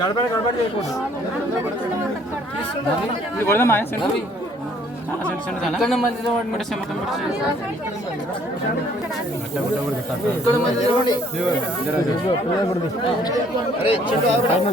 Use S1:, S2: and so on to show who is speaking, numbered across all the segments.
S1: గడబడ గడబడ చేయకూడదు.
S2: ఇది కొడదామా? Centre centre centre చాలా కొట్టేసి మొత్తం కొట్టేసి చాలా
S1: చాలు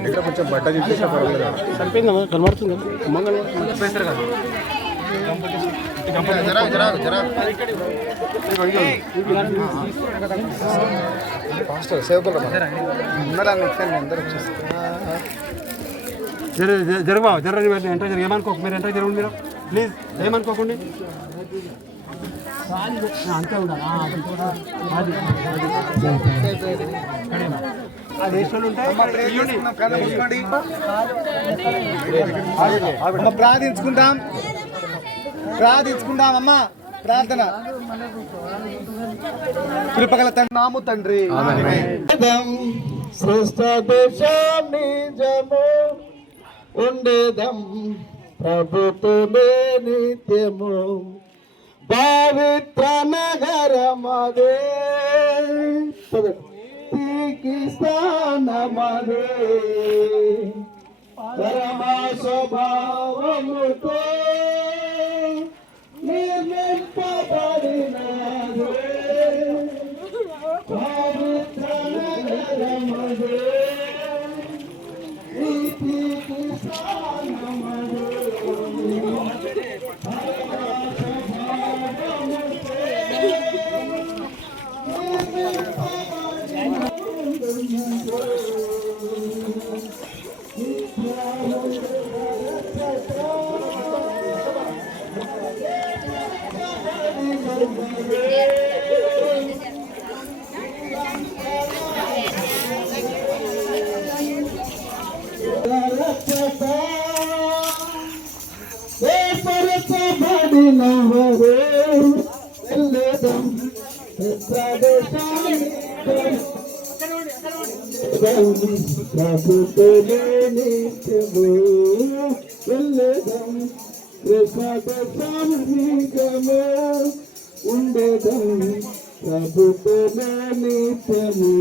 S3: ఇక్కడ కొంచెం బట్ట చూపించిన పర్వాలేదు.
S1: కనబడుతుంది కనబడుతుంది?
S2: ప్రెషర్ కాదు
S3: జరా జరా జరా పాస్టర్ సేవకులు ఉన్నారని వచ్చాను అందరూ వచ్చేస్తారు.
S1: జర జర- జరగవా? జర మీరు ఎంటర్ జరగ ఏమనుకోకు మీరు ఎంటర్ జరగండి మీరు. ప్లీజ్ ఏమనుకోకండి. అంతే ఉండాలి అది వేసుకొని ఉంటే ఇయ్యండి.
S3: అమ్మ ప్రార్థించుకుందాం. ప్రార్థించుకుందాం అమ్మ. ప్రార్థన. కృపగల తండ్రి. నాము తండ్రి.
S4: సృష్ట దేశం నిజము ఉండేదం. ప్రభుత్వమే నిత్యము. పవిత్ర నగరమదే. తీకి స్థానమదే. పరమ స్వభావముతో నిర్మింపబడినదే ప్రభుత్వమే నిత్యము వెళ్ళేదం కృష్ణదశామికము ఉండేదం ప్రభుత్వమే నిత్యము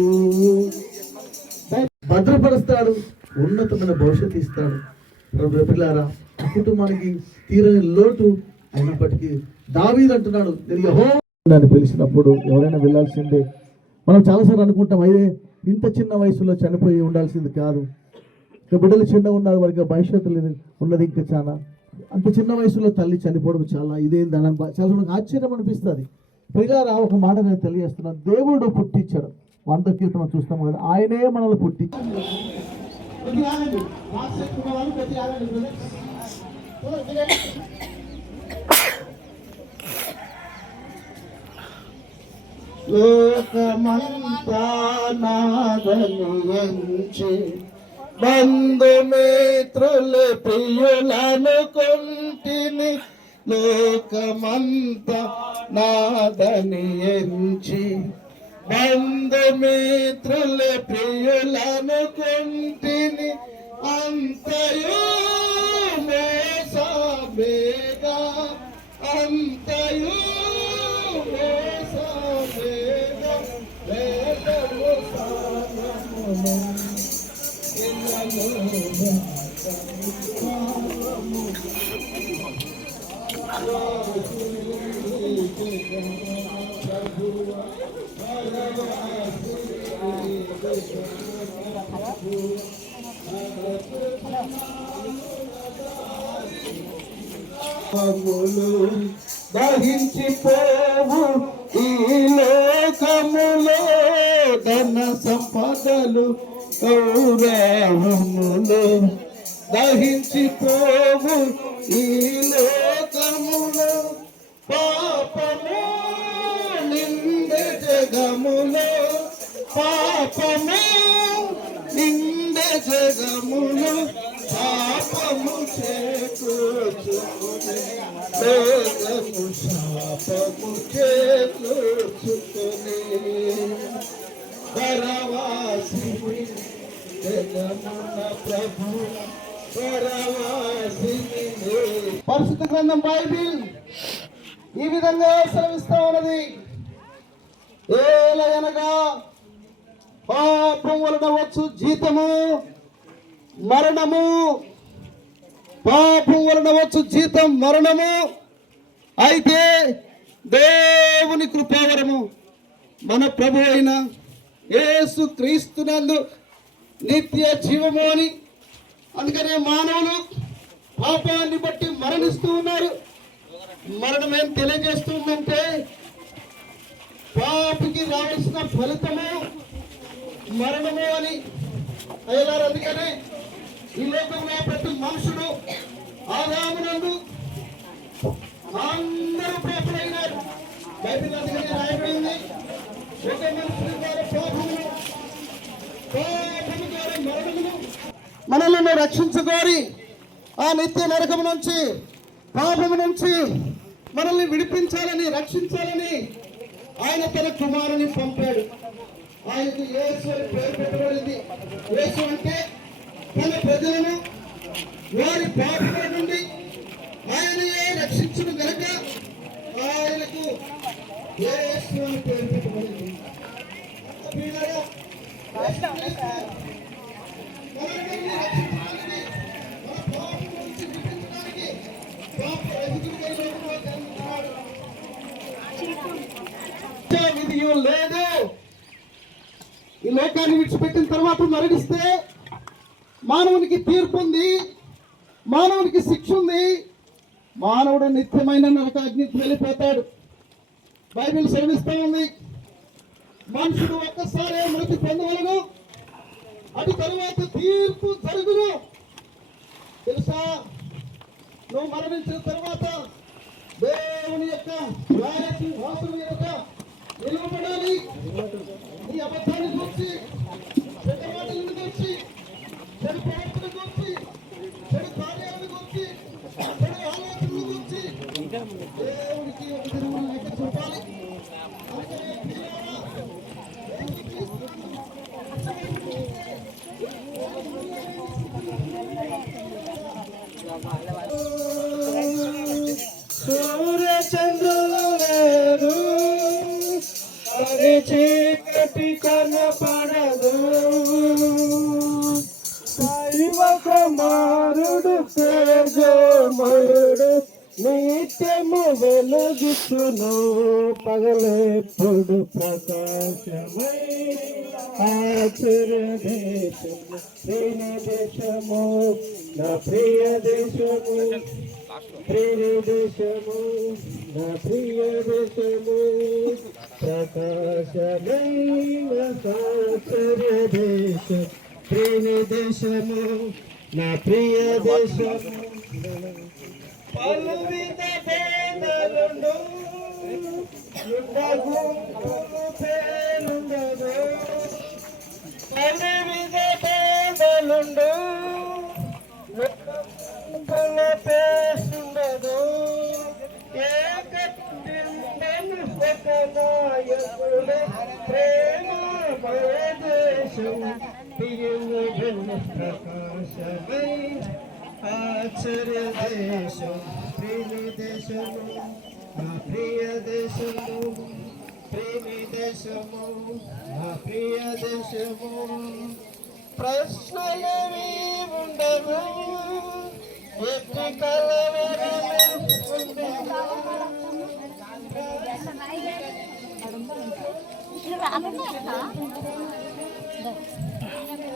S4: భద్రపరుస్తాడు ఉన్నతమైన భవిష్యత్తు ఇస్తాడు. ప్రభు పిల్లారా ఆ కుటుంబానికి తీరని లోటు అయినప్పటికీ దావీదంటున్నాడు నేను పిలిచినప్పుడు ఎవరైనా వెళ్ళాల్సిందే మనం చాలాసార్లు అనుకుంటాం అయితే ఇంత చిన్న వయసులో చనిపోయి ఉండాల్సింది కాదు. ఇక బిడ్డలు చిన్నగా ఉన్నారు వారికి భవిష్యత్తు లేదు ఉన్నది ఇంకా చాలా. అంత చిన్న వయసులో తల్లి చనిపోవడం చాలా ఇదేంది అని చాలా మనకు ఆశ్చర్యం అనిపిస్తుంది. ప్రియారా ఒక మాట నేను తెలియజేస్తున్నాను దేవుడు పుట్టించాడు. వంద కీర్తన చూస్తాం కదా ఆయనే మనల్ని పుట్టించాడు. లోకమంతా నాదనియంచి బంధుమిత్రులు ప్రియులను కొంటిని లోకమంత లోకమంతా నాదనియంచి బంధుమిత్రులు ప్రియులను కొంటిని అంతయో ఇళ్ళలో పాపములు గౌరవములు దహించిపోవు ఈ లోకములు. పాపము నింద జగా జగములో. పాపము నిండ జగములో. పాపము చేకూర్చుకుని లోకము శాపము చేకూర్చుకుని. పరవాసి పరవాసి పరిశుద్ధ గ్రంథం బైబిల్ ఈ విధంగా సెలవిస్తా ఉన్నది. ఏలయనగా పాపం వలన వచ్చు జీతము మరణము. పాపం వలన వచ్చు జీతం మరణము. అయితే దేవుని కృపావరము మన ప్రభు అయిన యేసు క్రీస్తునందు నిత్య జీవము అని. అందుకనే మానవులు పాపాన్ని బట్టి మరణిస్తూ ఉన్నారు. మరణం ఏం తెలియజేస్తుందంటే పాపికి రావాల్సిన ఫలితము మరణము అని. అయ్యారు అందుకనే ఈ లోకంలో ప్రతి మనుషుడు ఆదామునందు అందరూ పాపలైనారు బైబిల్ అందుకనే రాయబడింది ఒక మనుషుని ద్వారా పాపము. పాపము మనల్ని రక్షించుకోరి ఆ నిత్య నరకము నుంచి పాపము నుంచి మనల్ని విడిపించాలని రక్షించాలని ఆయన తన కుమారుని పంపాడు. ఆయనకు యేసు అని పేరు పెట్టబడింది. యేసు అంటే తన ప్రజలను వారి పాపల నుండి ఆయనయే రక్షించును గనక ఆయనకు యేసు అని పేరు పెట్టబడింది ప్రియులారా, యేసుక్రీస్తు మనల్ని రక్షించడానికి, మన పాపముల నుంచి విడిపించడానికి పాపరహితుడిగా ఈ లోకంలో జన్మించాడు. శిక్ష విధియు లేదు ఈ లోకాన్ని విడిచిపెట్టిన తర్వాత మరణిస్తే మానవునికి తీర్పు ఉంది మానవునికి శిక్ష ఉంది. మానవుడు నిత్యమైన నరకాగ్నికి వెళ్ళిపోతాడు. బైబిల్ సెలవిస్తూ ఉంది మనుషుడు ఒక్కసారి మృతి పొందవలను అటు తరువాత తీర్పు జరుగును. తెలుసా? నువ్వు మరణించిన తర్వాత దేవుని యొక్క రాయసి వాసుల యొక్క నిలవబడాలి. నీ అబద్ధాన్ని చూసి చెడు ప్రవర్తన చూసి చెడు కార్యాలను చూసి చెడు ఆలోచనలు చూసి దేవునికి ఒక దినమున లెక్క చూపాలి అందుకనే ప్రియులారా, దేవునికి సూర్య చంద్రులు వేరు అది చీకటి కనపడదు కుమారుడు తేజమయుడు నిత్యము వెలుగుచును పగలెప్పుడు ప్రకాశమై ఆశ్చర్య దేశము ప్రియ దేశము నా ప్రియ దేశము ప్రియ దేశము నా ప్రియ దేశము ప్రకాశమైన సాచర్య దేశం ప్రియ దేశము నా ప్రియ దేశం. పలువిధ భేదలుండు యుద్ధగు పేరుండదు పలువిధ అక్షర దేశం ప్రేమి దేశము నా ప్రియ దేశము ప్రేమి దేశము నా ప్రియ దేశము ప్రశ్నలవి ఉండవు ఎట్టి కలవరమే ఉండవు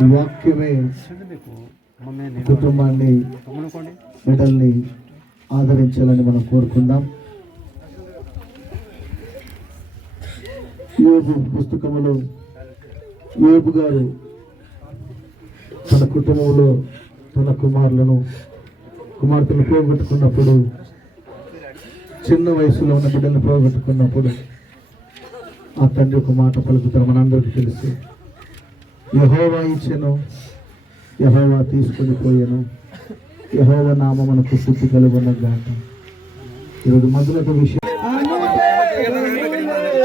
S5: ఈ వాక్యమే కుటుంబాన్ని బిడ్డల్ని ఆదరించాలని మనం కోరుకుందాం. యోబు పుస్తకములో యోబు గారు తన కుటుంబంలో తన కుమారులను కుమార్తెను పోగొట్టుకున్నప్పుడు చిన్న వయసులో ఉన్న బిడ్డలను పోగొట్టుకున్నప్పుడు ఆ తండ్రి ఒక మాట పలుకుతారు మనందరికీ తెలుసు. యహోవా ఇచ్చెను యహోవా తీసుకొని పోయాను యహోవ నామమునకు శుద్ధి కలుగున్న గాక ఈరోజు మొదలొక విషయం
S4: అరే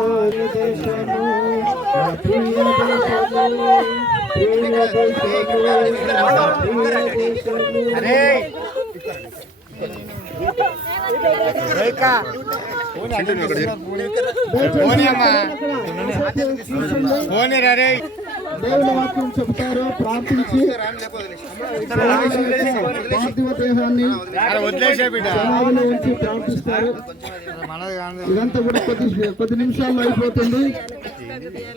S4: పోనీ అమ్మా పోనీ రే
S5: దేవుని వాక్యం చెబుతారు ప్రార్థించి పార్థివ దేహాన్ని ఉంచి ప్రార్థిస్తారు ఇదంతా కూడా కొద్ది కొద్ది నిమిషాల్లో అయిపోతుంది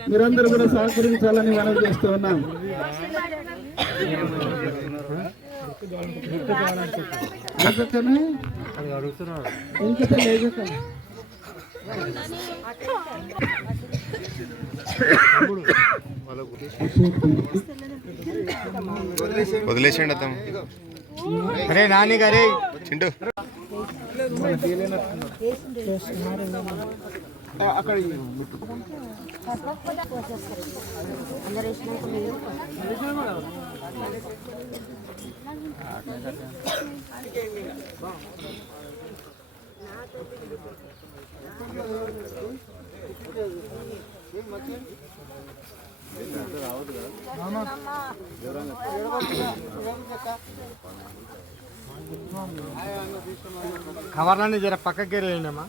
S5: మీరందరూ కూడా సహకరించాలని మనం చేస్తూ ఉన్నాం ఇంకా లేకనే?
S3: వదిలేసేయండి అత్తం
S4: అరే నాని గారే
S6: అందరు వేసినాక మీరు
S4: కవర్లన్నీ జర పక్కకి వెళ్ళండి అమ్మా